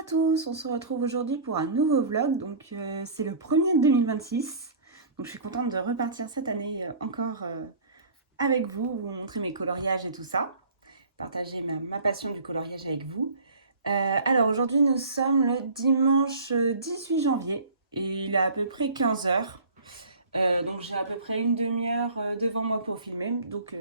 à tous, on se retrouve aujourd'hui pour un nouveau vlog, donc c'est le premier de 2026, donc je suis contente de repartir cette année encore avec vous, vous montrer mes coloriages et tout ça, partager ma passion du coloriage avec vous. Alors aujourd'hui nous sommes le dimanche 18 janvier et il est à peu près 15 heures. Donc j'ai à peu près une demi-heure devant moi pour filmer. Donc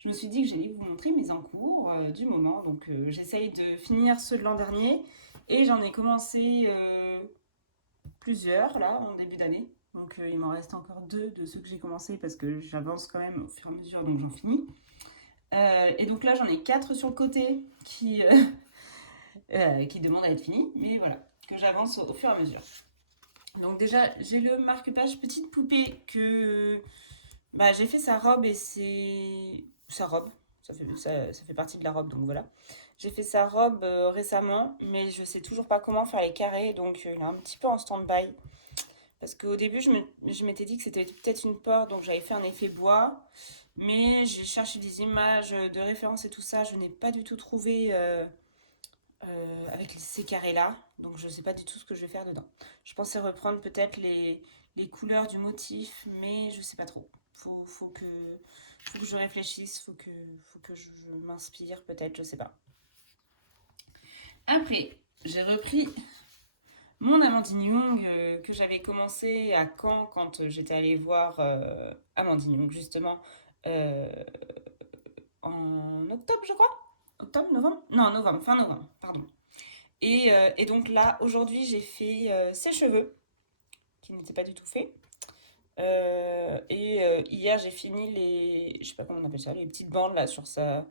je me suis dit que j'allais vous montrer mes encours du moment. Donc j'essaye de finir ceux de l'an dernier. Et j'en ai commencé plusieurs là en début d'année. Donc il m'en reste encore deux de ceux que j'ai commencé parce que j'avance quand même au fur et à mesure, donc j'en finis. Et donc là j'en ai quatre sur le côté qui demandent à être finis. Mais voilà, que j'avance au fur et à mesure. Donc déjà, j'ai le marque-page Petite Poupée que j'ai fait sa robe et c'est... Sa robe, ça fait partie de la robe, donc voilà. J'ai fait sa robe récemment, mais je sais toujours pas comment faire les carrés, donc il est un petit peu en stand-by. Parce qu'au début, je m'étais dit que c'était peut-être une peur, donc j'avais fait un effet bois. Mais j'ai cherché des images de référence et tout ça, je n'ai pas du tout trouvé avec ces carrés-là. Donc je sais pas du tout ce que je vais faire dedans. Je pensais reprendre peut-être les couleurs du motif, mais je sais pas trop. Faut que je réfléchisse, faut que je m'inspire peut-être, je sais pas. Après, j'ai repris mon Amandine Young que j'avais commencé à Caen quand j'étais allée voir Amandine Young justement euh, en octobre je crois. Octobre, novembre? Non, novembre, fin novembre, pardon. Et donc là, aujourd'hui, j'ai fait ses cheveux, qui n'étaient pas du tout faits. Hier, j'ai fini je sais pas comment on appelle ça, les petites bandes là sur sa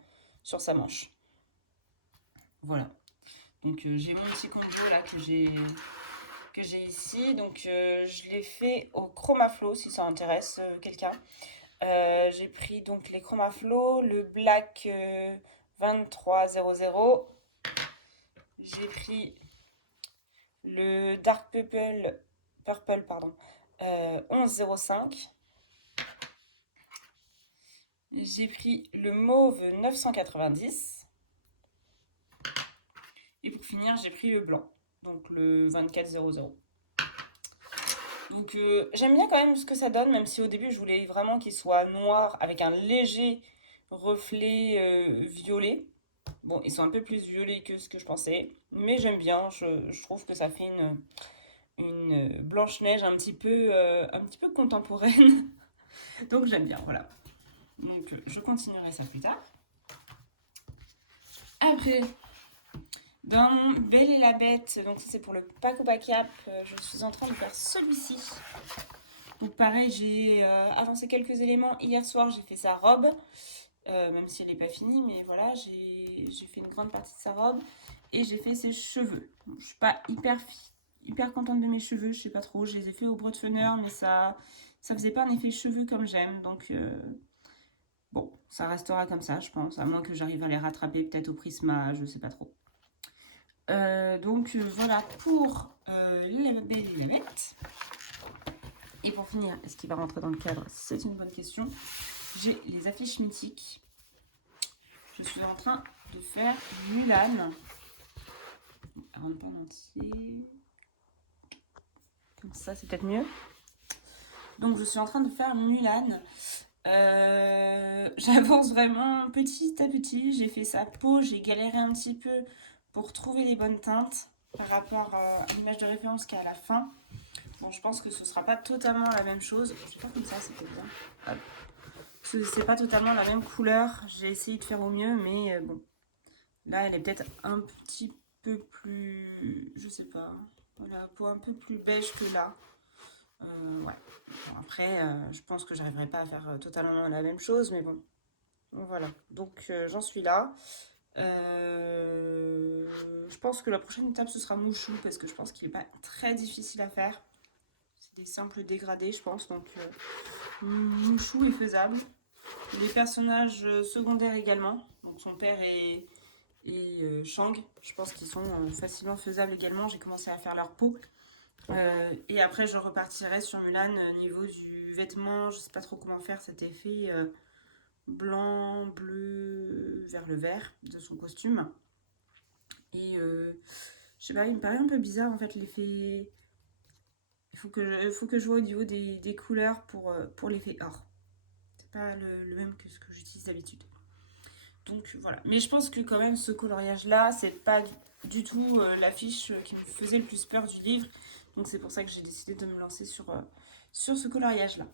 manche. Voilà. Donc j'ai mon petit combo là que j'ai ici. Donc je l'ai fait au Chromaflow si ça intéresse quelqu'un. J'ai pris donc les Chromaflow, le Black 2300. J'ai pris le Dark Purple pardon, 11,05. J'ai pris le mauve 990. Et pour finir, j'ai pris le blanc, donc le 24,00. Donc j'aime bien quand même ce que ça donne, même si au début je voulais vraiment qu'il soit noir avec un léger reflet violet. Bon, ils sont un peu plus violets que ce que je pensais, mais j'aime bien, je trouve que ça fait une Blanche-Neige un petit peu contemporaine. Donc j'aime bien, voilà. Donc je continuerai ça plus tard. Après, dans mon Belle et la Bête, donc ça c'est pour le Paco Bacap, je suis en train de faire celui-ci. Donc pareil, j'ai avancé quelques éléments. Hier soir, j'ai fait sa robe, même si elle n'est pas finie, mais voilà, j'ai fait une grande partie de sa robe. Et j'ai fait ses cheveux. Bon, je suis pas hyper contente de mes cheveux, je sais pas trop. Je les ai fait au brodefunner, mais ça faisait pas un effet cheveux comme j'aime. Donc bon, ça restera comme ça, je pense. À moins que j'arrive à les rattraper peut-être au Prisma, je sais pas trop. Donc voilà pour la Belle et la Bête. Et pour finir, est-ce qu'il va rentrer dans le cadre? C'est une bonne question. J'ai les affiches mythiques. Je suis en train de faire Mulan. Elle rentre pas en entier. Comme ça, c'est peut-être mieux. Donc je suis en train de faire Mulan. J'avance vraiment petit à petit. J'ai fait sa peau, j'ai galéré un petit peu pour trouver les bonnes teintes par rapport à l'image de référence qu'il y a à la fin. Bon, je pense que ce sera pas totalement la même chose. Je vais faire comme ça, c'était bien. Hop. C'est pas totalement la même couleur. J'ai essayé de faire au mieux, mais bon. Là, elle est peut-être un petit peu plus... Je sais pas. Voilà, peau un peu plus beige que là. Ouais. Bon, après, je pense que j'arriverai pas à faire totalement la même chose, mais bon. Voilà. Donc, j'en suis là. Je pense que la prochaine étape, ce sera Mouchou, parce que je pense qu'il est pas très difficile à faire. C'est des simples dégradés, je pense. Donc, Mouchou est faisable. Les personnages secondaires également. Donc, son père et Shang, je pense qu'ils sont facilement faisables également. J'ai commencé à faire leur peau. Et après, je repartirai sur Mulan au niveau du vêtement. Je sais pas trop comment faire cet effet blanc, bleu, vers le vert de son costume. Et Je sais pas, il me paraît un peu bizarre en fait l'effet. Il faut que je vois au niveau des couleurs pour l'effet or. C'est pas le même que ce que j'utilise d'habitude. Donc voilà. Mais je pense que quand même ce coloriage-là, c'est pas du tout l'affiche qui me faisait le plus peur du livre. Donc c'est pour ça que j'ai décidé de me lancer sur ce coloriage-là.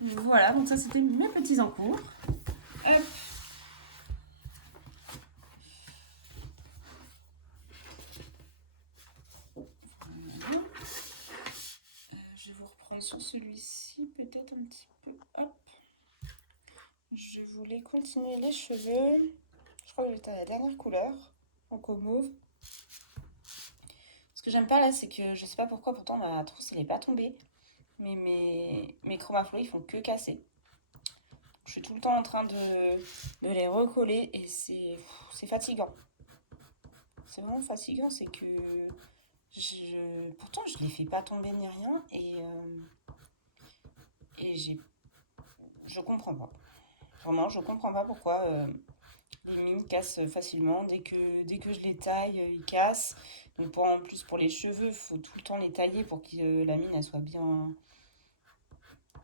Voilà, donc ça c'était mes petits encours. Hop. Voilà. Je vais vous reprendre sur celui-ci peut-être un petit peu. Hop. Je voulais continuer les cheveux. Je crois que j'étais à la dernière couleur, en mauve. Ce que j'aime pas là, c'est que je sais pas pourquoi, pourtant ma trousse elle est pas tombée. Mais mes chromaflos ils font que casser. Je suis tout le temps en train de les recoller et c'est fatigant. C'est vraiment fatigant, c'est que pourtant je les fais pas tomber ni rien et je comprends pas. Vraiment, je comprends pas pourquoi les mines cassent facilement. Dès que je les taille, ils cassent. Donc en plus pour les cheveux, il faut tout le temps les tailler pour que la mine elle soit bien,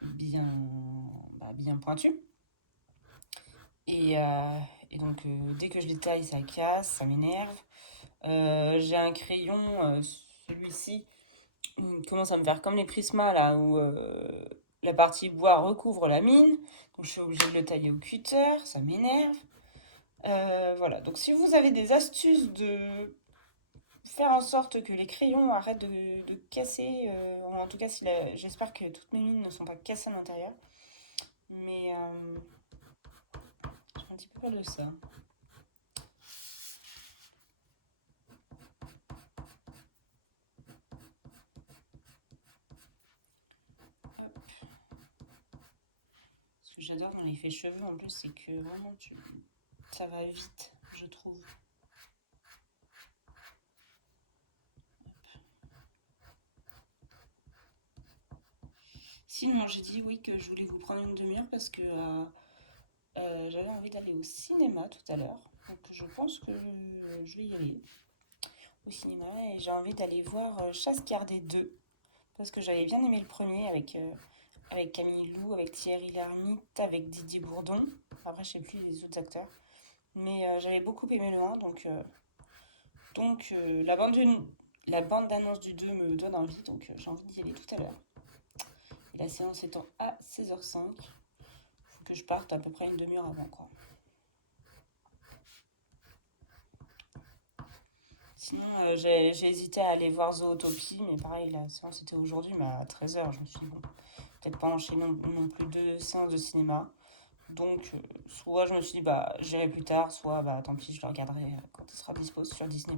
bien pointue. Et, euh, et donc dès que je les taille, ça casse, ça m'énerve. J'ai un crayon, celui-ci, il commence à me faire comme les Prisma là où la partie bois recouvre la mine. Donc je suis obligée de le tailler au cutter, ça m'énerve. Voilà, donc si vous avez des astuces de faire en sorte que les crayons arrêtent de casser, en tout cas j'espère que toutes mes mines ne sont pas cassées à l'intérieur, mais j'ai un petit peu peur de ça. Hop. Ce que j'adore dans l'effet cheveux en plus, c'est que vraiment ça va vite, je trouve. Sinon, j'ai dit oui que je voulais vous prendre une demi-heure parce que j'avais envie d'aller au cinéma tout à l'heure. Donc je pense que je vais y aller au cinéma et j'ai envie d'aller voir Chasse gardée 2 parce que j'avais bien aimé le premier avec Camille Lou, avec Thierry Lhermitte, avec Didier Bourdon. Après, je sais plus les autres acteurs. Mais j'avais beaucoup aimé le 1, donc la bande d'annonce du 2 me donne envie, donc j'ai envie d'y aller tout à l'heure. Et la séance étant à 16h05, il faut que je parte à peu près une demi-heure avant, quoi. Sinon, j'ai hésité à aller voir Zootopie, mais pareil, la séance était aujourd'hui, mais à 13h. Je me suis dit, bon, peut-être pas enchaîner non plus 2 séances de cinéma. Donc, soit je me suis dit, bah, j'irai plus tard, soit, bah, tant pis, je le regarderai quand il sera dispo sur Disney+.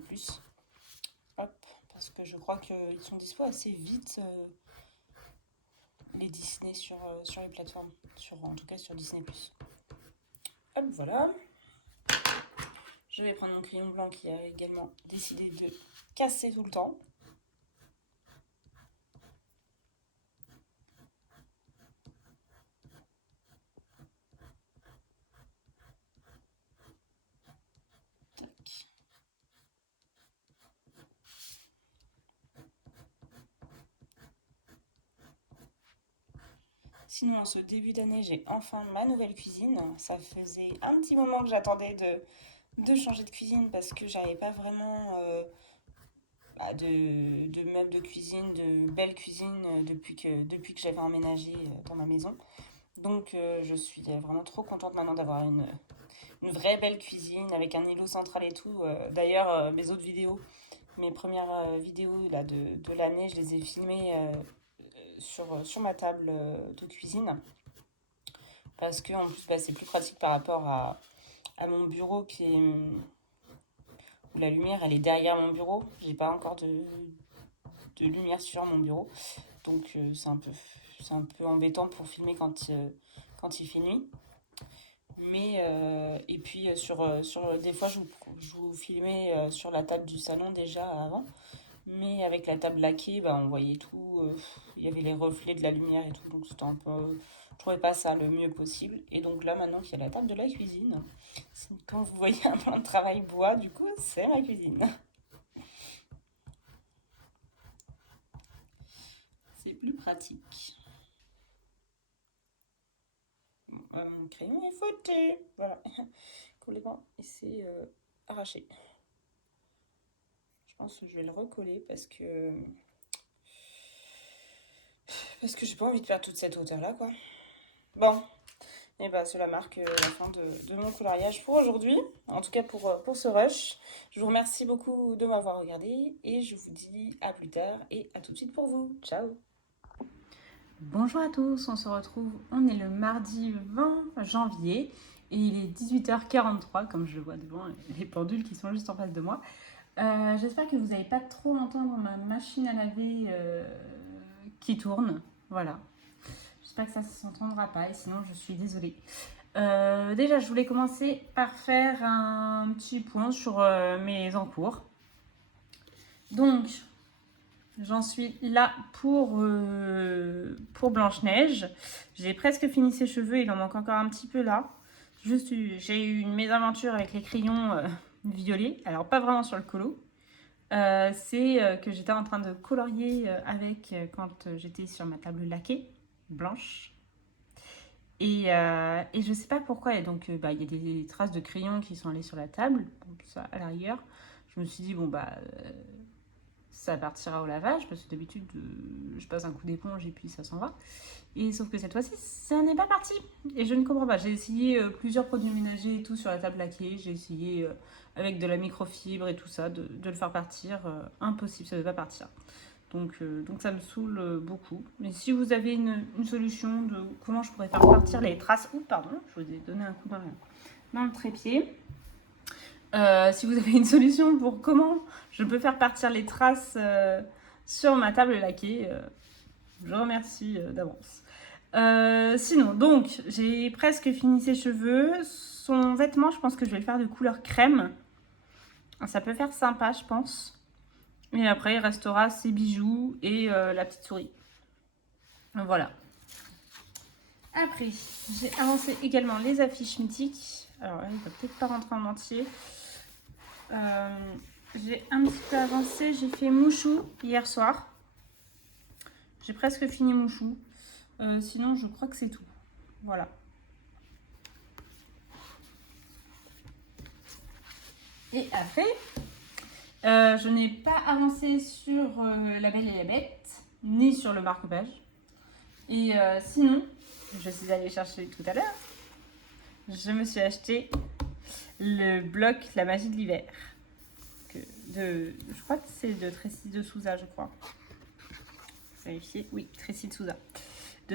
Hop, parce que je crois qu'ils sont dispo assez vite, les Disney sur les plateformes, en tout cas sur Disney+. Hop, voilà. Je vais prendre mon crayon blanc qui a également décidé de casser tout le temps. Tac. Sinon, en ce début d'année, j'ai enfin ma nouvelle cuisine. Ça faisait un petit moment que j'attendais de changer de cuisine parce que j'avais pas vraiment de meubles de cuisine, de belle cuisine depuis que j'avais emménagé dans ma maison. Donc je suis vraiment trop contente maintenant d'avoir une vraie belle cuisine avec un îlot central et tout. D'ailleurs, mes autres vidéos, mes premières vidéos là, de l'année, je les ai filmées sur ma table de cuisine. Parce que en plus, bah, c'est plus pratique par rapport à mon bureau où la lumière elle est derrière mon bureau. J'ai pas encore de lumière sur mon bureau. Donc c'est un peu embêtant pour filmer quand il fait nuit. Mais et puis sur des fois je vous filmais sur la table du salon déjà avant. Mais avec la table laquée, bah, on voyait tout. Il y avait les reflets de la lumière et tout. Donc c'était Je trouvais pas ça le mieux possible. Et donc là, maintenant qu'il y a la table de la cuisine, quand vous voyez un plan de travail bois, du coup, c'est ma cuisine. C'est plus pratique. Mon crayon est fauté. Voilà. Complètement. Et c'est arraché. Je pense que je vais le recoller parce que j'ai pas envie de perdre toute cette hauteur là quoi. Bon, et bah cela marque la fin de mon coloriage pour aujourd'hui, en tout cas pour ce rush. Je vous remercie beaucoup de m'avoir regardé et je vous dis à plus tard et à tout de suite pour vous. Ciao. Bonjour à tous, on est le mardi 20 janvier et il est 18h43 comme je le vois devant les pendules qui sont juste en face de moi. J'espère que vous n'allez pas trop entendre ma machine à laver qui tourne. Voilà. J'espère que ça ne s'entendra pas et sinon je suis désolée. Déjà, je voulais commencer par faire un petit point sur mes encours. Donc, j'en suis là pour Blanche-Neige. J'ai presque fini ses cheveux, il en manque encore un petit peu là. J'ai eu une mésaventure avec les crayons violets, alors pas vraiment sur le colo. C'est que j'étais en train de colorier avec quand j'étais sur ma table laquée blanche. Et je sais pas pourquoi, donc il y a des traces de crayons qui sont allées sur la table, donc ça à la rigueur. Je me suis dit, ça partira au lavage, parce que d'habitude, je passe un coup d'éponge et puis ça s'en va. Et sauf que cette fois-ci, ça n'est pas parti. Et je ne comprends pas. J'ai essayé plusieurs produits ménagers et tout sur la table laquée. J'ai essayé avec de la microfibre et tout ça de le faire partir. Impossible, ça ne veut pas partir. Donc ça me saoule beaucoup. Mais si vous avez une solution de comment je pourrais faire partir les traces... Ouh, pardon, je vous ai donné un coup dans le trépied. Si vous avez une solution pour comment je peux faire partir les traces sur ma table laquée, je remercie d'avance. Sinon, donc, j'ai presque fini ses cheveux. Son vêtement, je pense que je vais le faire de couleur crème. Ça peut faire sympa, je pense. Et après, il restera ses bijoux et la petite souris. Voilà. Après, j'ai avancé également les affiches mythiques. Alors là, il ne va peut-être pas rentrer en entier. J'ai un petit peu avancé. J'ai fait Mouchou hier soir. J'ai presque fini Mouchou. Sinon, je crois que c'est tout. Voilà. Et après, je n'ai pas avancé sur La Belle et la Bête, ni sur le marque-page. Et sinon, je suis allée chercher tout à l'heure. Je me suis acheté le bloc La Magie de l'hiver. Je crois que c'est de Tracy de Souza, je crois. Vérifier. Oui, Tracy de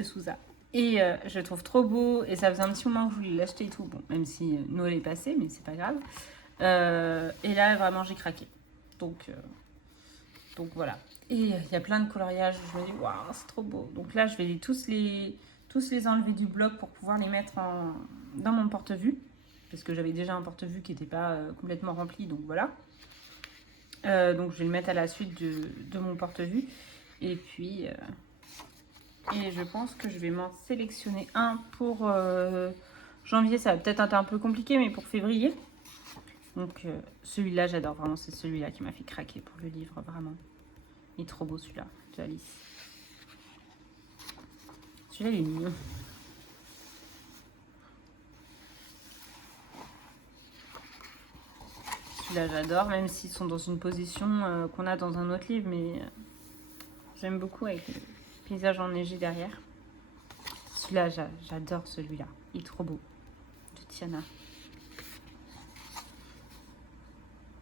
Souza. Et je le trouve trop beau. Et ça faisait un petit moment que je voulais l'acheter et tout. Bon, même si Noël est passé, mais c'est pas grave. Et là, vraiment, j'ai craqué. Donc voilà. Et il y a plein de coloriages. Je me dis, waouh, c'est trop beau. Donc là, je vais tous les enlever du bloc pour pouvoir les mettre dans mon porte-vue. Parce que j'avais déjà un porte-vue qui n'était pas complètement rempli. Donc voilà. Donc je vais le mettre à la suite de mon porte-vue. Et puis... et je pense que je vais m'en sélectionner un pour janvier. Ça va peut-être être un peu compliqué, mais pour février. Donc celui-là, j'adore vraiment. C'est celui-là qui m'a fait craquer pour le livre, vraiment. Il est trop beau celui-là, de Alice. Celui-là, il est mignon. Celui-là, j'adore, même s'ils sont dans une position qu'on a dans un autre livre, mais j'aime beaucoup avec le paysage enneigé derrière. Celui-là, j'adore celui-là. Il est trop beau. De Tiana.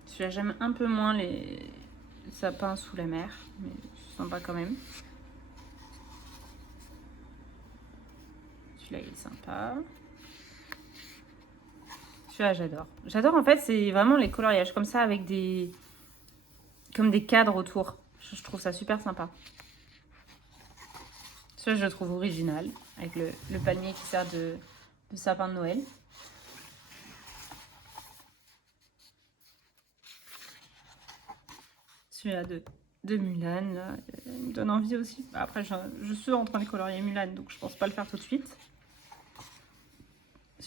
Celui-là, j'aime un peu moins les sapins sous la mer, mais c'est sympa quand même. Celui-là, il est sympa. Celui-là, j'adore. J'adore, en fait, c'est vraiment les coloriages comme ça avec comme des cadres autour. Je trouve ça super sympa. Celui-là, je le trouve original, avec le palmier qui sert de sapin de Noël. Celui-là de Mulan, il me donne envie aussi. Après, je suis en train de colorier Mulan, donc je pense pas le faire tout de suite.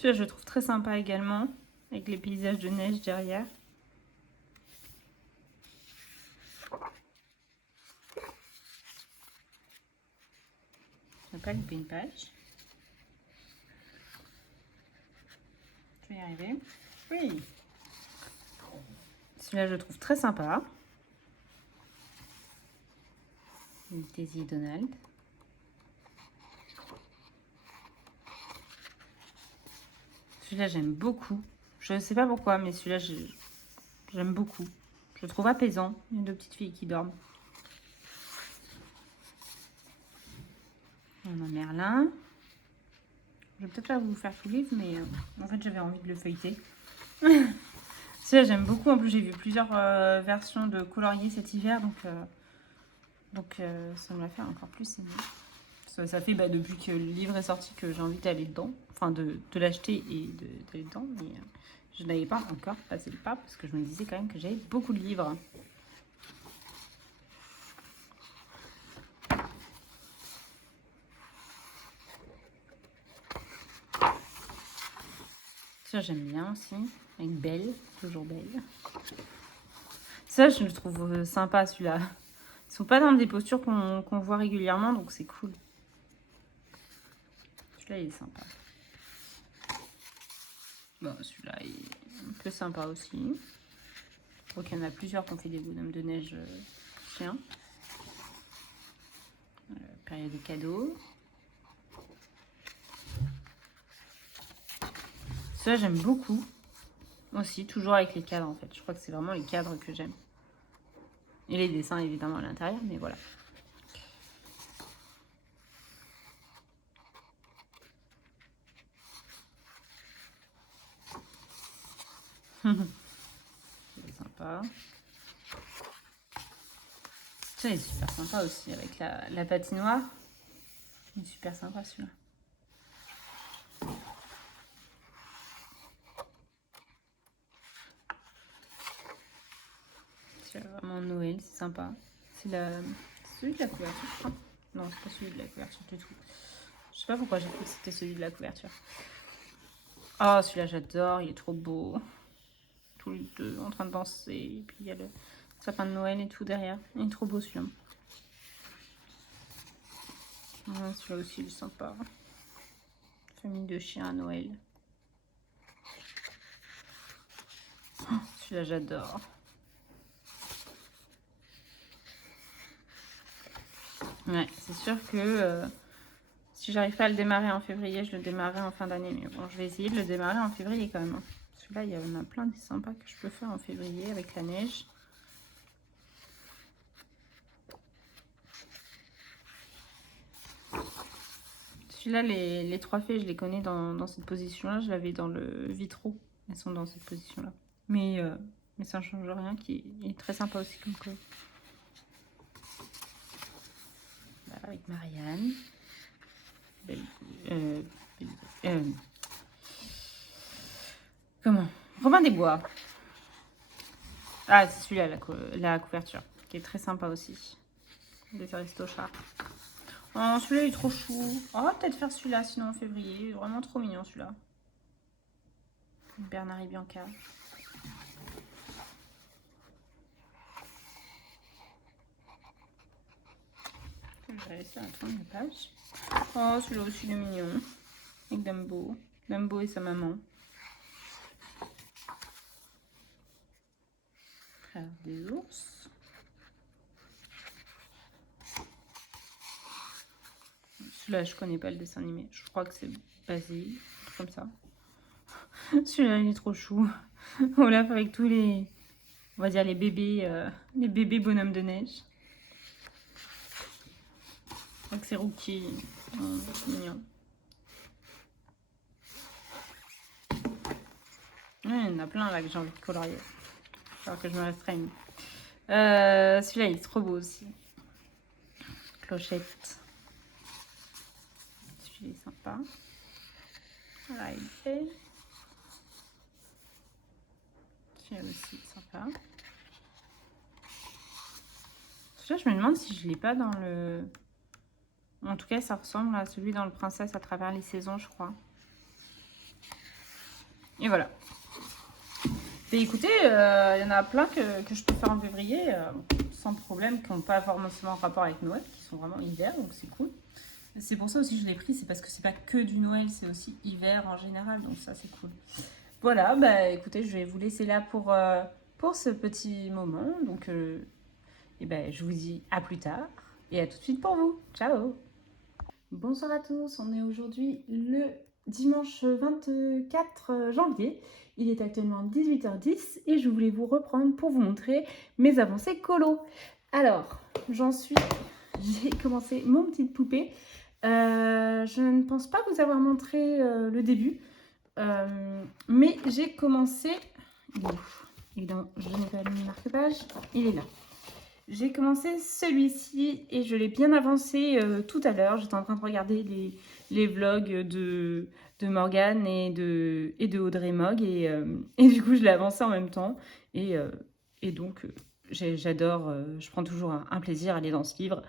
Celui-là, je le trouve très sympa également, avec les paysages de neige derrière. Je vais pas louper une page. Je vais y arriver. Oui. Celui-là, je le trouve très sympa. Daisy Donald. Celui-là, j'aime beaucoup. Je ne sais pas pourquoi, mais celui-là, j'aime beaucoup. Je le trouve apaisant. Il y a deux petites filles qui dorment. On a Merlin. Je vais peut-être pas vous faire tout le livre, mais en fait, j'avais envie de le feuilleter. Celui-là, j'aime beaucoup. En plus, j'ai vu plusieurs versions de colorier cet hiver, donc ça me l'a fait encore plus aimer. Ça fait depuis que le livre est sorti que j'ai envie d'aller dedans, enfin de l'acheter et d'aller dedans, mais je n'avais pas encore passé le pas parce que je me disais quand même que j'avais beaucoup de livres. Ça, j'aime bien aussi, avec Belle, toujours Belle. Ça, je le trouve sympa celui-là. Ils sont pas dans des postures qu'on voit régulièrement, donc c'est cool. Celui-là, il est sympa. Bon, celui-là, il est un peu sympa aussi. Donc, il y en a plusieurs qui ont fait des bonhommes de neige chiens. Période de cadeaux. Ça, j'aime beaucoup. Aussi, toujours avec les cadres, en fait. Je crois que c'est vraiment les cadres que j'aime. Et les dessins, évidemment, à l'intérieur, mais voilà. C'est sympa. Ça, il est super sympa aussi, avec la patinoire. Il est super sympa, celui-là. C'est vraiment Noël, c'est sympa. C'est celui de la couverture, je crois. Non, c'est pas celui de la couverture du tout. Je sais pas pourquoi j'ai cru que c'était celui de la couverture. Oh, celui-là, j'adore, il est trop beau. Tous les deux en train de danser. Et puis, il y a le sapin de Noël et tout derrière. Il est trop beau, celui-là. Ouais, celui-là aussi, il est sympa. Famille de chiens à Noël. Oh, celui-là, j'adore. Ouais, c'est sûr que si j'arrive pas à le démarrer en février, je le démarrerai en fin d'année. Mais bon, je vais essayer de le démarrer en février quand même. Celui-là, il y en a plein de sympas que je peux faire en février avec la neige. Celui-là, les trois fées, je les connais dans cette position-là. Je l'avais dans le vitraux. Elles sont dans cette position-là. Mais ça ne change rien. Il est très sympa aussi comme code. Avec Marianne. Comment Robin des Bois. Ah, c'est celui-là, la couverture, qui est très sympa aussi. Des Aristochats. Oh, celui-là, il est trop chou. On va peut-être faire celui-là, sinon en février. Vraiment trop mignon, celui-là. Bernard et Bianca. Je vais laisser un tourner la page. Oh, celui-là aussi, il est mignon. Avec Dumbo. Dumbo et sa maman. Frère des ours. Celui-là, je connais pas le dessin animé. Je crois que c'est Basile, comme ça. Celui-là, il est trop chou. Olaf avec tous les, on va dire les bébés bonhommes de neige. Je crois que c'est Rookie. Oh, c'est mignon. Ouais, il y en a plein là que j'ai envie de colorier. Alors que je me restreigne. Celui-là, il est trop beau aussi. Clochette. Celui-là est sympa. Voilà, il fait. Celui-là aussi est sympa. Celui-là, je me demande si je l'ai pas dans le... En tout cas, ça ressemble à celui dans le Princesse à travers les saisons, je crois. Et voilà. Et écoutez, il y en a plein que je peux faire en février, sans problème, qui n'ont pas forcément rapport avec Noël, qui sont vraiment hiver, donc c'est cool. C'est pour ça aussi que je l'ai pris, c'est parce que c'est pas que du Noël, c'est aussi hiver en général, donc ça c'est cool. Voilà, bah écoutez, je vais vous laisser là pour ce petit moment. Donc, et ben, je vous dis à plus tard et à tout de suite pour vous. Ciao! Bonsoir à tous, on est aujourd'hui le dimanche 24 janvier. Il est actuellement 18h10 et je voulais vous reprendre pour vous montrer mes avancées colo. Alors, j'ai commencé mon petite poupée. Je ne pense pas vous avoir montré le début. Mais j'ai commencé. Évidemment, je n'ai pas mis le marque-page. Il est là. J'ai commencé celui-ci et je l'ai bien avancé tout à l'heure. J'étais en train de regarder les vlogs de Morgane et de Audrey Mogg et du coup je l'ai avancé en même temps. Et donc j'adore, je prends toujours un plaisir à aller dans ce livre.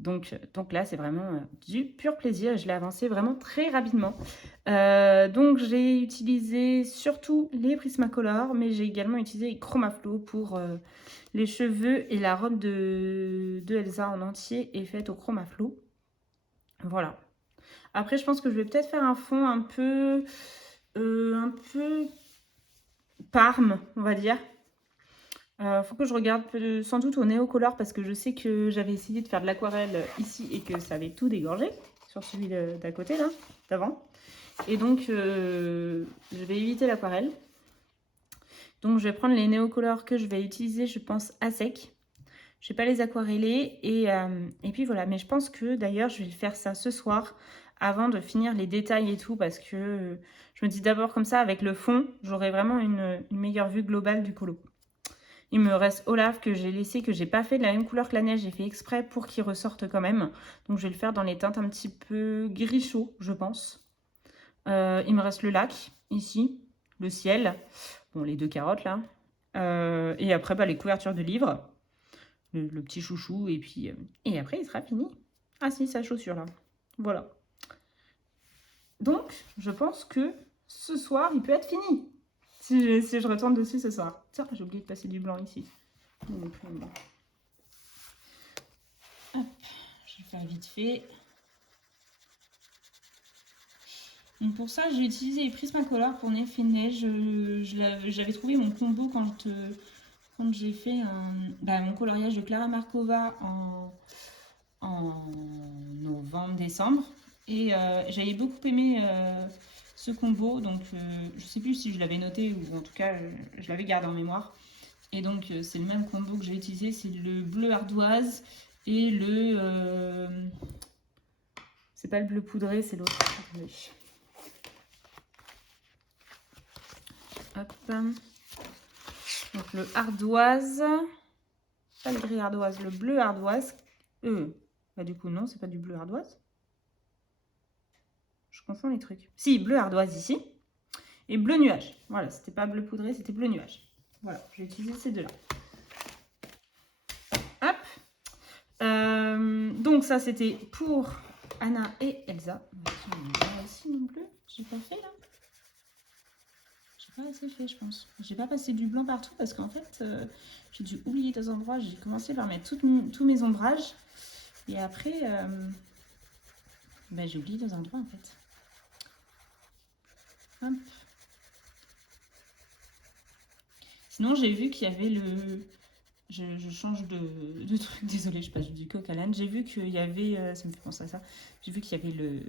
Donc là, c'est vraiment du pur plaisir. Je l'ai avancé vraiment très rapidement. Donc, j'ai utilisé surtout les Prismacolor, mais j'ai également utilisé les Chromaflow pour les cheveux. Et la robe de Elsa en entier est faite au Chromaflow. Voilà. Après, je pense que je vais peut-être faire un fond un peu parme, on va dire. Faut que je regarde sans doute au Néocolor parce que je sais que j'avais essayé de faire de l'aquarelle ici et que ça avait tout dégorgé sur celui d'à côté là, d'avant. Et donc je vais éviter l'aquarelle. Donc je vais prendre les Néocolor que je vais utiliser, je pense, à sec. Je vais pas les aquareller et puis voilà. Mais je pense que d'ailleurs je vais faire ça ce soir avant de finir les détails et tout parce que je me dis d'abord comme ça avec le fond, j'aurai vraiment une meilleure vue globale du colo. Il me reste Olaf que j'ai laissé, que j'ai pas fait de la même couleur que la neige. J'ai fait exprès pour qu'il ressorte quand même. Donc je vais le faire dans les teintes un petit peu gris chaud, je pense. Il me reste le lac, ici. Le ciel. Bon, les deux carottes, là. Et après, bah, les couvertures de livres. Le petit chouchou. Et puis et après, il sera fini. Ah si, sa chaussure, là. Voilà. Donc, je pense que ce soir, il peut être fini. Si je retourne dessus ce soir. Tiens, j'ai oublié de passer du blanc ici. Hop, je vais faire vite fait. Donc pour ça, j'ai utilisé les Prismacolor pour l'effet neige. J'avais trouvé mon combo quand j'ai fait mon coloriage de Clara Markova en novembre-décembre. Et j'avais beaucoup aimé ce combo, donc je sais plus si je l'avais noté ou en tout cas je l'avais gardé en mémoire. Et donc c'est le même combo que j'ai utilisé, c'est le bleu ardoise et le... c'est pas le bleu poudré, c'est l'autre. Hop. Donc le ardoise, pas le gris ardoise, le bleu ardoise. Bah du coup non, c'est pas du bleu ardoise. Je confonds les trucs. Si, bleu ardoise ici. Et bleu nuage. Voilà, c'était pas bleu poudré, c'était bleu nuage. Voilà, j'ai utilisé ces deux-là. Hop. Donc ça, c'était pour Anna et Elsa. Ici non plus. J'ai pas fait là. J'ai pas assez fait, je pense. J'ai pas passé du blanc partout parce qu'en fait, j'ai dû oublier des endroits. J'ai commencé par mettre tous mes ombrages. Et après, j'ai oublié des endroits en fait. Hop. Sinon, j'ai vu qu'il y avait le... Je change de truc, désolée, je passe du coq à l'âne. J'ai vu qu'il y avait, ça me fait penser à ça, j'ai vu qu'il y avait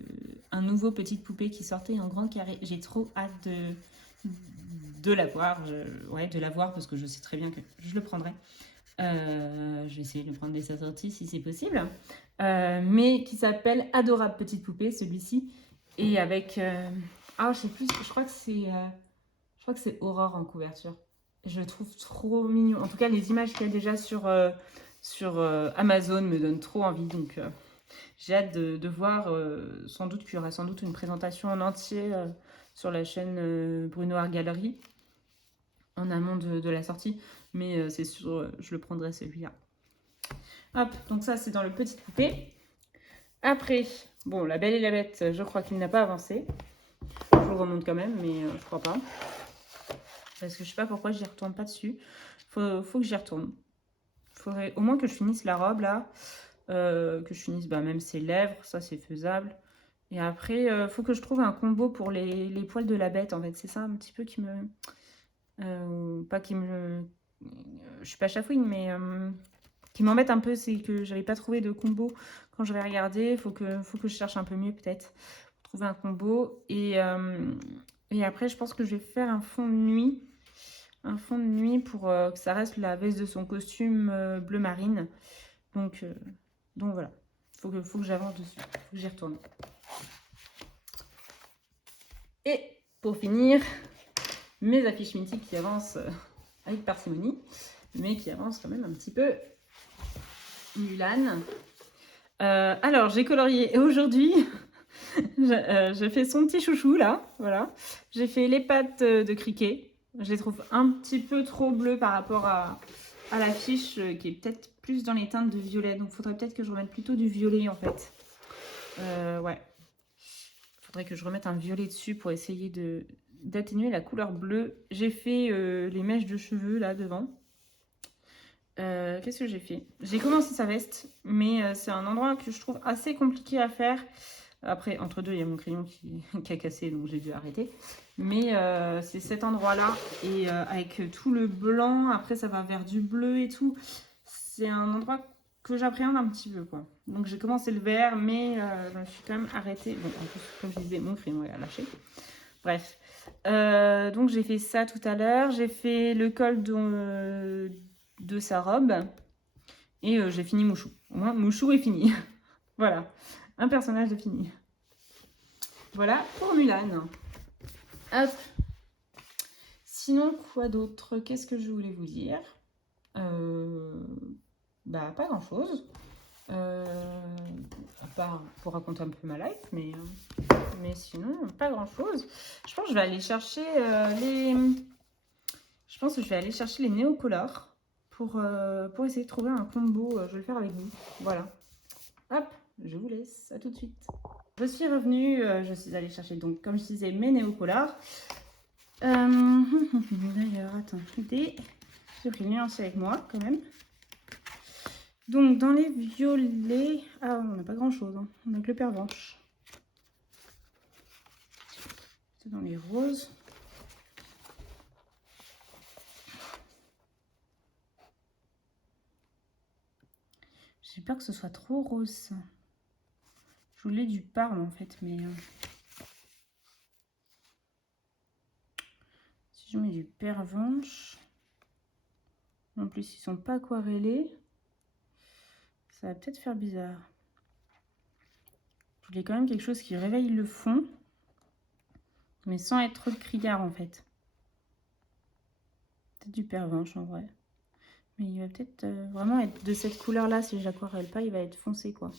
un nouveau petite poupée qui sortait en grand carré. J'ai trop hâte de la voir, de la voir parce que je sais très bien que je le prendrai. Je vais essayer de le prendre dès sa sortie si c'est possible. Mais qui s'appelle Adorable Petite Poupée, celui-ci. Et avec... je sais plus, je crois que c'est Aurore en couverture. Je le trouve trop mignon. En tout cas, les images qu'il y a déjà sur Amazon me donnent trop envie. Donc, j'ai hâte de voir. Sans doute qu'il y aura sans doute une présentation en entier sur la chaîne Bruno Art Gallery en amont de la sortie. Mais c'est sûr, je le prendrai celui-là. Hop, donc ça, c'est dans le petit poupée. Après, bon, La Belle et la Bête, je crois qu'il n'a pas avancé. Je le remonte quand même, mais je crois pas. Parce que je sais pas pourquoi j'y retourne pas dessus. Faut que j'y retourne. Faudrait au moins que je finisse la robe là. Que je finisse même ses lèvres, ça c'est faisable. Et après, faut que je trouve un combo pour les poils de la bête en fait. C'est ça un petit peu qui me... pas qui me... je suis pas chafouine, mais qui m'embête un peu, c'est que j'avais pas trouvé de combo quand je vais regarder. Faut que je cherche un peu mieux peut-être. Pour trouver un combo. Et après, je pense que je vais faire un fond de nuit. Un fond de nuit pour que ça reste la veste de son costume bleu marine. Donc voilà. Faut que j'avance dessus. Faut que j'y retourne. Et pour finir, mes affiches mythiques qui avancent avec parcimonie, mais qui avancent quand même un petit peu. Mulan. Alors, j'ai colorié aujourd'hui. J'ai fait son petit chouchou là, voilà. J'ai fait les pattes de criquet. Je les trouve un petit peu trop bleues par rapport à l'affiche qui est peut-être plus dans les teintes de violet. Donc, il faudrait peut-être que je remette plutôt du violet en fait. Ouais. Il faudrait que je remette un violet dessus pour essayer d'atténuer la couleur bleue. J'ai fait les mèches de cheveux là devant. Qu'est-ce que j'ai fait? J'ai commencé sa veste, mais c'est un endroit que je trouve assez compliqué à faire. Après, entre deux, il y a mon crayon qui a cassé, donc j'ai dû arrêter. Mais c'est cet endroit-là, et avec tout le blanc, après ça va vers du bleu et tout. C'est un endroit que j'appréhende un petit peu, quoi. Donc j'ai commencé le vert, mais je me suis quand même arrêtée. Bon, en plus, comme je disais, mon crayon est lâché. Bref. Donc j'ai fait ça tout à l'heure. J'ai fait le col de sa robe. Et j'ai fini Mouchou. Au moins, Mouchou est fini. Voilà. Un personnage de fini. Voilà pour Mulan. Hop. Sinon, quoi d'autre? Qu'est-ce que je voulais vous dire? Pas grand-chose. À part pour raconter un peu ma life, mais sinon, pas grand-chose. Je pense que je vais aller chercher Je pense que je vais aller chercher les néocolores pour essayer de trouver un combo. Je vais le faire avec vous. Voilà. Hop, je vous laisse. À tout de suite. Je suis revenue. Je suis allée chercher, donc, comme je disais, mes néocolores. D'ailleurs, attends, j'ai pris le nuancé avec moi quand même. Donc, dans les violets... Ah, on n'a pas grand-chose. Hein. On a que le pervenche. C'est dans les roses. J'ai peur que ce soit trop rose. Je voulais du parme en fait, mais... Si je mets du pervenche... En plus, ils sont pas aquarellés. Ça va peut-être faire bizarre. Je voulais quand même quelque chose qui réveille le fond. Mais sans être trop criard en fait. Peut-être du pervenche en vrai. Mais il va peut-être vraiment être de cette couleur-là. Si je l'aquarelle pas, il va être foncé quoi.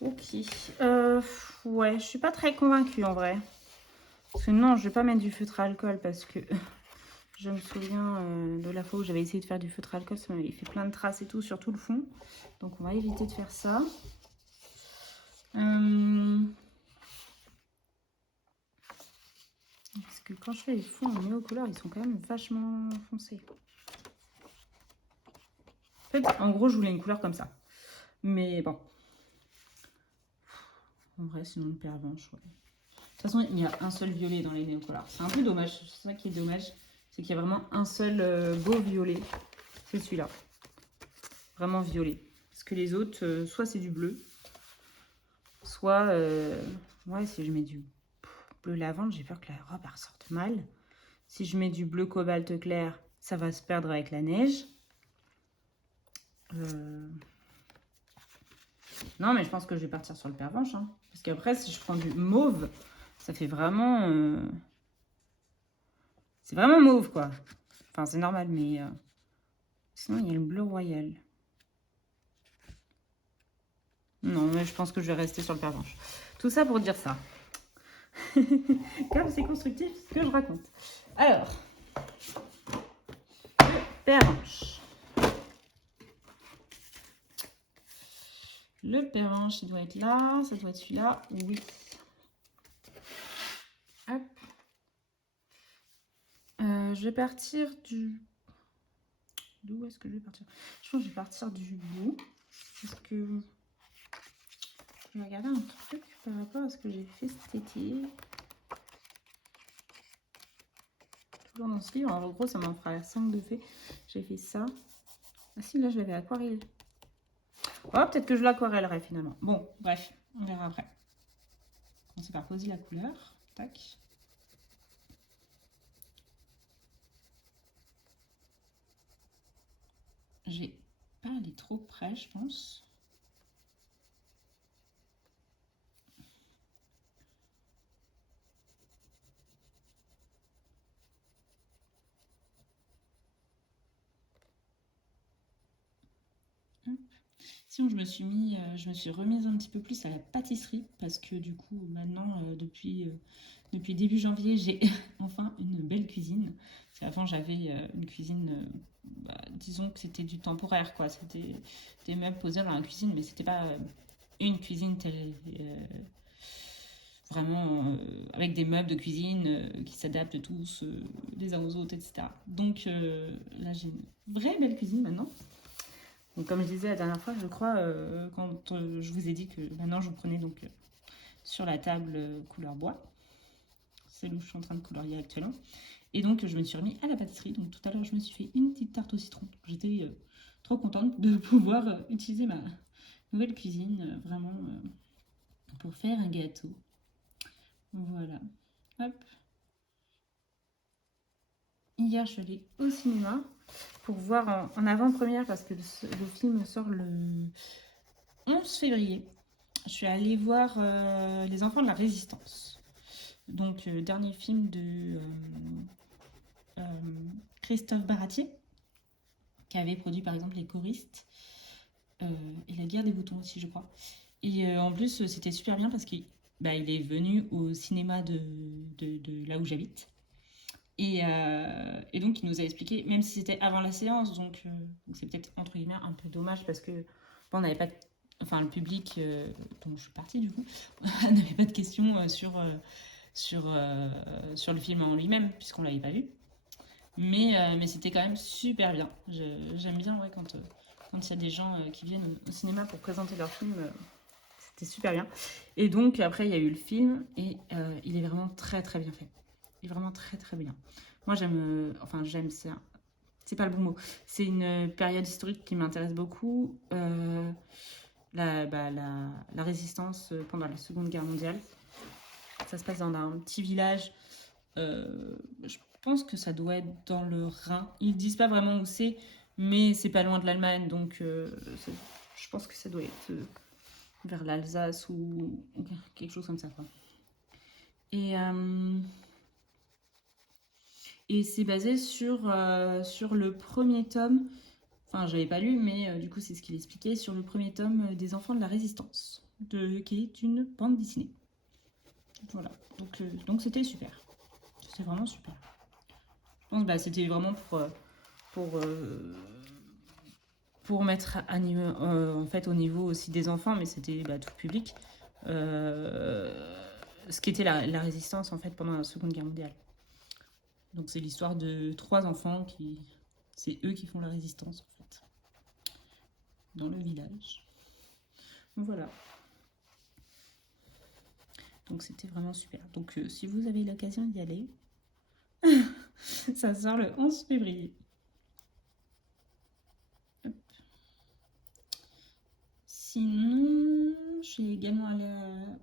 Ok. Ouais, je suis pas très convaincue en vrai. Parce que non, je vais pas mettre du feutre à alcool parce que je me souviens de la fois où j'avais essayé de faire du feutre à alcool. Ça m'avait fait plein de traces et tout sur tout le fond. Donc on va éviter de faire ça. Parce que quand je fais les fonds en néocolore, ils sont quand même vachement foncés. En fait, en gros, je voulais une couleur comme ça. Mais bon. En vrai, sinon le pervenche, ouais. De toute façon, il y a un seul violet dans les néocolores. C'est un peu dommage. C'est ça qui est dommage. C'est qu'il y a vraiment un seul beau violet. C'est celui-là. Vraiment violet. Parce que les autres, soit c'est du bleu. Soit, ouais, si je mets du bleu lavande, j'ai peur que la robe elle ressorte mal. Si je mets du bleu cobalt clair, ça va se perdre avec la neige. Non, mais je pense que je vais partir sur le pervenche. Hein. Parce qu'après, si je prends du mauve, ça fait vraiment... C'est vraiment mauve, quoi. Enfin, c'est normal, mais... Sinon, il y a le bleu royal. Non, mais je pense que je vais rester sur le pervenche. Tout ça pour dire ça. Comme c'est constructif ce que je raconte. Alors, le pervenche. Le pervenche, il doit être là. Ça doit être celui-là. Oui. Je vais partir du... D'où est-ce que je vais partir? Je pense que je vais partir du bout. Parce que... Je vais regarder un truc par rapport à ce que j'ai fait cet été. Toujours dans ce livre. Alors, en gros, ça m'en fera 5 de fait. J'ai fait ça. Ah si, là, je l'avais aquarellé. Oh, peut-être que je l'aquarellerai finalement. Bon, bref, on verra après. On commencer par poser la couleur. Tac. Je vais pas aller trop près, je pense. Sinon, je me suis remise un petit peu plus à la pâtisserie parce que du coup, maintenant, depuis début janvier, j'ai enfin une belle cuisine. Avant, j'avais une cuisine, disons que c'était du temporaire, quoi. C'était des meubles posés dans la cuisine, mais c'était pas une cuisine telle, vraiment avec des meubles de cuisine qui s'adaptent tous les uns aux autres, etc. Donc là, j'ai une vraie belle cuisine maintenant. Donc, comme je disais la dernière fois, je crois, quand je vous ai dit que maintenant je prenais donc sur la table couleur bois, celle où je suis en train de colorier actuellement. Et donc, je me suis remis à la pâtisserie. Donc, tout à l'heure, je me suis fait une petite tarte au citron. J'étais trop contente de pouvoir utiliser ma nouvelle cuisine, vraiment, pour faire un gâteau. Voilà. Hop. Hier, je suis allée au cinéma pour voir en avant-première parce que le film sort le 11 février. Je suis allée voir Les Enfants de la Résistance. Donc, dernier film de Christophe Baratier, qui avait produit par exemple Les Choristes et La Guerre des Boutons aussi, je crois. Et en plus, c'était super bien parce qu'il il est venu au cinéma de là où j'habite. Et donc, il nous a expliqué, même si c'était avant la séance, donc c'est peut-être entre guillemets un peu dommage parce que on n'avait pas, enfin le public dont je suis partie du coup, n'avait pas de questions sur le film en lui-même puisqu'on l'avait pas vu. Mais c'était quand même super bien. J'aime bien ouais, quand il y a des gens qui viennent au cinéma pour présenter leur film. C'était super bien. Et donc après il y a eu le film et il est vraiment très très bien fait. Il est vraiment très très bien. Moi j'aime ça. C'est pas le bon mot. C'est une période historique qui m'intéresse beaucoup. La résistance pendant la Seconde Guerre mondiale. Ça se passe dans un petit village. Je pense que ça doit être dans le Rhin. Ils disent pas vraiment où c'est, mais c'est pas loin de l'Allemagne, donc je pense que ça doit être vers l'Alsace ou quelque chose comme ça. Quoi. Et, euh, et c'est basé sur le premier tome. Enfin, j'avais pas lu, mais du coup, c'est ce qu'il expliquait sur le premier tome des Enfants de la Résistance, qui est une bande dessinée. Voilà. Donc c'était super. C'était vraiment super. Je pense que c'était vraiment pour, pour mettre en fait au niveau aussi des enfants, mais c'était tout public, ce qu'était la résistance en fait pendant la Seconde Guerre mondiale. Donc c'est l'histoire de 3 enfants qui, c'est eux qui font la résistance en fait dans le village. Donc voilà. Donc c'était vraiment super. Donc si vous avez l'occasion d'y aller, ça sort le 11 février. Hop. Sinon, je suis également allée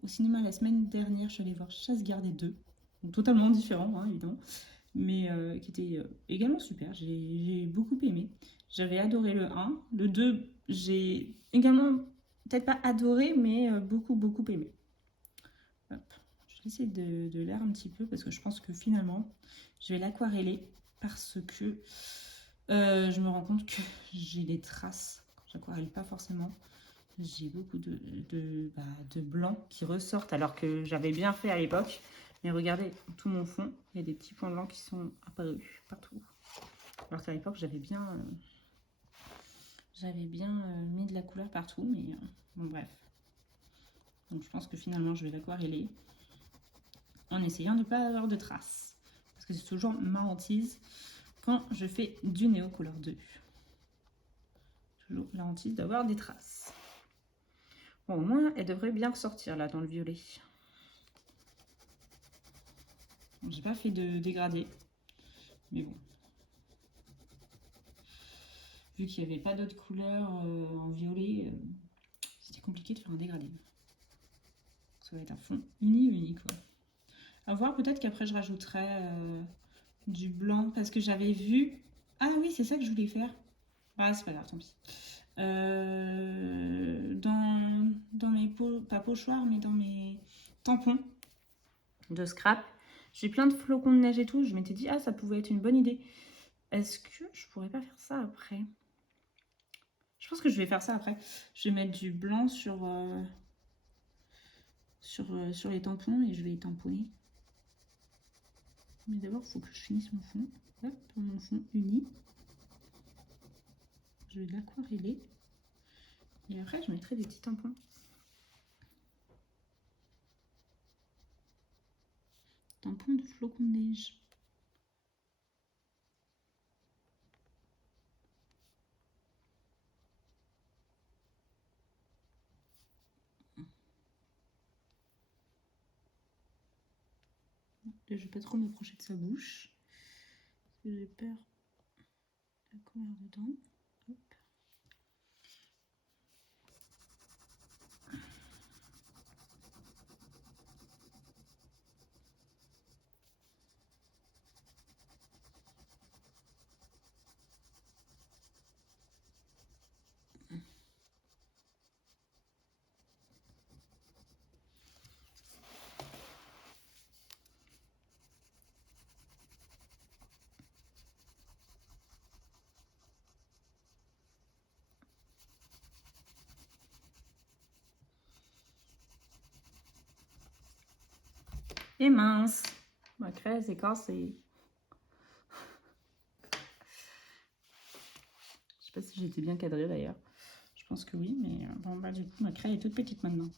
au cinéma la semaine dernière. Je suis allée voir Chasse gardée 2. Donc, totalement différent, hein, évidemment. Mais qui était également super. J'ai beaucoup aimé. J'avais adoré le 1. Le 2, j'ai également, peut-être pas adoré, mais beaucoup, beaucoup aimé. Hop. Je vais essayer de l'air un petit peu parce que je pense que finalement, je vais l'aquareller parce que je me rends compte que j'ai des traces. J'aquarelle pas forcément. J'ai beaucoup de blancs qui ressortent alors que j'avais bien fait à l'époque. Mais regardez tout mon fond, il y a des petits points blancs qui sont apparus partout. Alors qu'à l'époque, j'avais bien mis de la couleur partout, mais bon, bref. Donc je pense que finalement, je vais l'aquareller en essayant de ne pas avoir de traces. Parce c'est toujours ma hantise quand je fais du Neocolor 2. Toujours la hantise d'avoir des traces. Bon, au moins, elle devrait bien ressortir là dans le violet. Bon, j'ai pas fait de dégradé, mais bon. Vu qu'il n'y avait pas d'autres couleurs en violet, c'était compliqué de faire un dégradé. Ça va être un fond uni quoi. À voir, peut-être qu'après je rajouterai du blanc parce que j'avais vu. Ah oui, c'est ça que je voulais faire. Ah, c'est pas grave, tant pis. Dans mes pas pochoirs, mais dans mes tampons de scrap, j'ai plein de flocons de neige et tout. Je m'étais dit, ah, ça pouvait être une bonne idée. Est-ce que je pourrais pas faire ça après? Je pense que je vais faire ça après. Je vais mettre du blanc sur les tampons et je vais les tamponner. Mais d'abord, il faut que je finisse mon fond. Hop, mon fond uni. Je vais l'aquareller. Et après, je mettrai des petits tampons. Tampons de flocons de neige. Là, je ne vais pas trop m'approcher de sa bouche. Parce que j'ai peur de la couleur dedans. Hop. Et mince, ma craie s'écorce et... Je sais pas si j'étais bien cadrée d'ailleurs. Je pense que oui, mais bon, bah, du coup, ma craie est toute petite maintenant.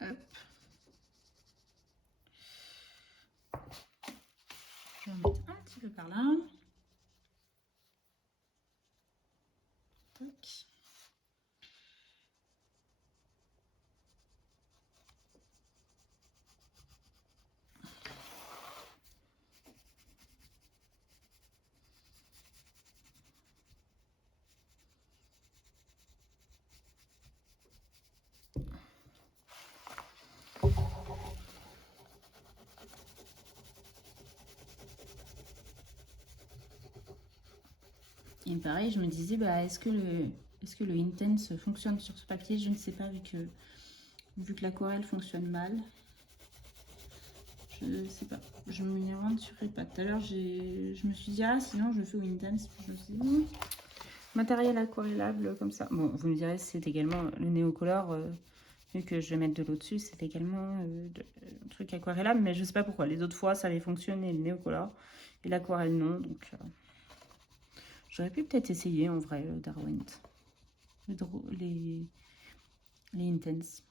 Hop. Je vais en mettre un petit peu par là. Tac. Et pareil, je me disais, bah, est-ce que le Intense fonctionne sur ce papier? Je ne sais pas, vu que l'aquarelle fonctionne mal. Je ne sais pas. Je ne m'y aventurerai pas. Tout à l'heure, je me suis dit, ah, sinon je fais au Intense. Je me suis dit, matériel aquarellable comme ça. Bon, vous me direz, c'est également le Neocolor. Vu que je vais mettre de l'eau dessus, c'est également un truc aquarellable. Mais je ne sais pas pourquoi. Les autres fois, ça avait fonctionné, le Neocolor. Et l'aquarelle, non. Donc... j'aurais pu peut-être essayer en vrai Darwin. Les Intense.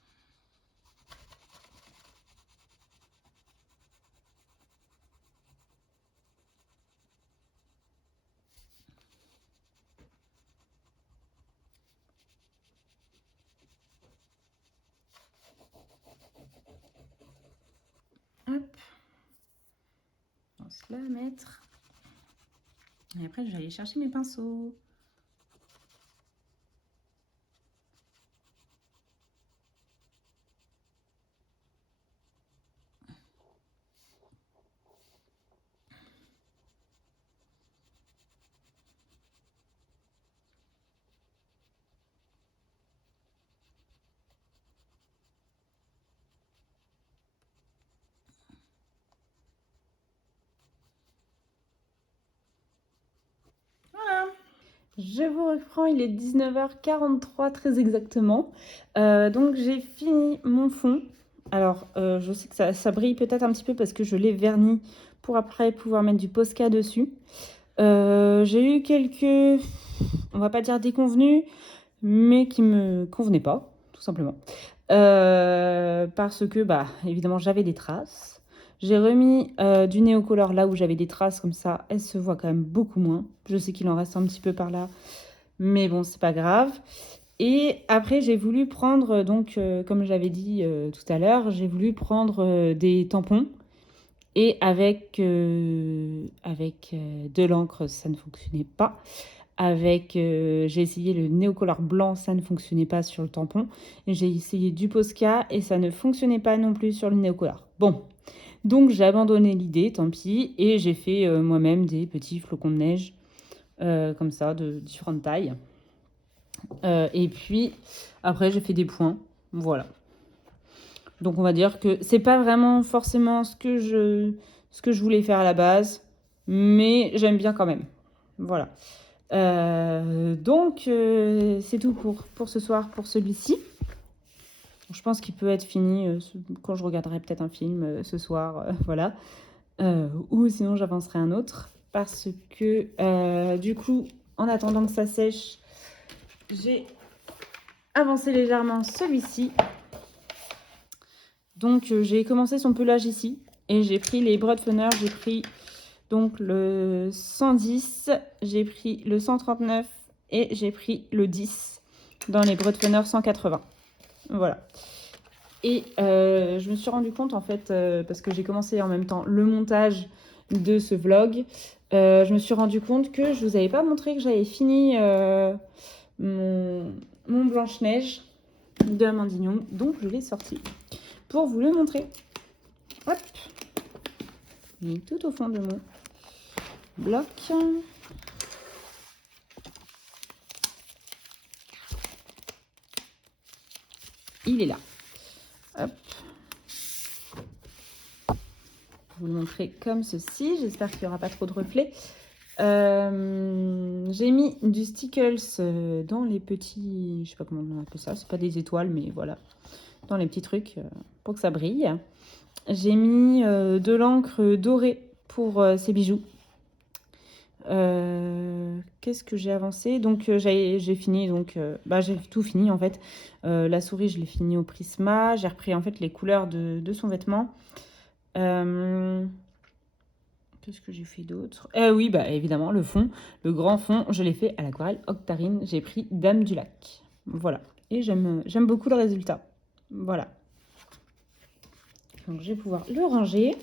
Hop. On va se la mettre. Et après, je vais aller chercher mes pinceaux. Voilà. Je vous reprends, il est 19h43 très exactement. Donc j'ai fini mon fond. Alors je sais que ça brille peut-être un petit peu parce que je l'ai verni pour après pouvoir mettre du Posca dessus. J'ai eu quelques, on va pas dire déconvenus, mais qui me convenaient pas, tout simplement. Parce que, bah, évidemment, j'avais des traces. J'ai remis du néocolor là où j'avais des traces, comme ça, elles se voient quand même beaucoup moins. Je sais qu'il en reste un petit peu par là, mais bon, c'est pas grave. Et après, j'ai voulu prendre, donc, comme j'avais dit tout à l'heure, j'ai voulu prendre des tampons. Et avec de l'encre, ça ne fonctionnait pas. J'ai essayé le néocolor blanc, ça ne fonctionnait pas sur le tampon. J'ai essayé du Posca et ça ne fonctionnait pas non plus sur le néocolor. Bon, donc j'ai abandonné l'idée, tant pis, et j'ai fait moi-même des petits flocons de neige, comme ça, de différentes tailles. Et puis, après, j'ai fait des points, voilà. Donc on va dire que c'est pas vraiment forcément ce que je voulais faire à la base, mais j'aime bien quand même. Voilà. Donc c'est tout pour ce soir, pour celui-ci. Je pense qu'il peut être fini quand je regarderai peut-être un film ce soir, voilà. Ou sinon j'avancerai un autre. Parce que du coup, en attendant que ça sèche, j'ai avancé légèrement celui-ci. Donc j'ai commencé son pelage ici et j'ai pris les Broadfunner, j'ai pris donc le 110, j'ai pris le 139 et j'ai pris le 10 dans les Broadfunner 180. Voilà. Et je me suis rendu compte en fait, parce que j'ai commencé en même temps le montage de ce vlog, je me suis rendu compte que je vous avais pas montré que j'avais fini mon Blanche-Neige de Mandignon, donc je l'ai sorti pour vous le montrer. Hop, mis tout au fond de mon bloc. Il est là. Hop. Pour vous le montrer comme ceci. J'espère qu'il n'y aura pas trop de reflets. J'ai mis du Stickles dans les petits... Je sais pas comment on appelle ça. C'est pas des étoiles, mais voilà. Dans les petits trucs pour que ça brille. J'ai mis de l'encre dorée pour ces bijoux. Qu'est-ce que j'ai avancé? Donc j'ai fini, donc j'ai tout fini en fait. La souris, je l'ai fini au Prisma. J'ai repris en fait les couleurs de son vêtement. Qu'est-ce que j'ai fait d'autre? Oui, bah évidemment, le fond, le grand fond, je l'ai fait à l'aquarelle Octarine. J'ai pris Dame du Lac. Voilà. Et j'aime beaucoup le résultat. Voilà. Donc je vais pouvoir le ranger.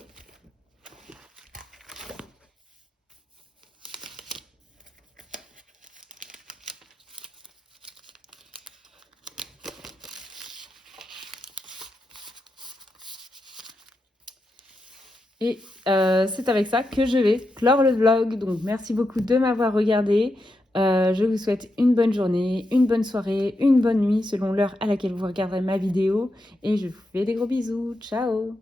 Et c'est avec ça que je vais clore le vlog. Donc merci beaucoup de m'avoir regardé. Je vous souhaite une bonne journée, une bonne soirée, une bonne nuit selon l'heure à laquelle vous regarderez ma vidéo. Et je vous fais des gros bisous. Ciao!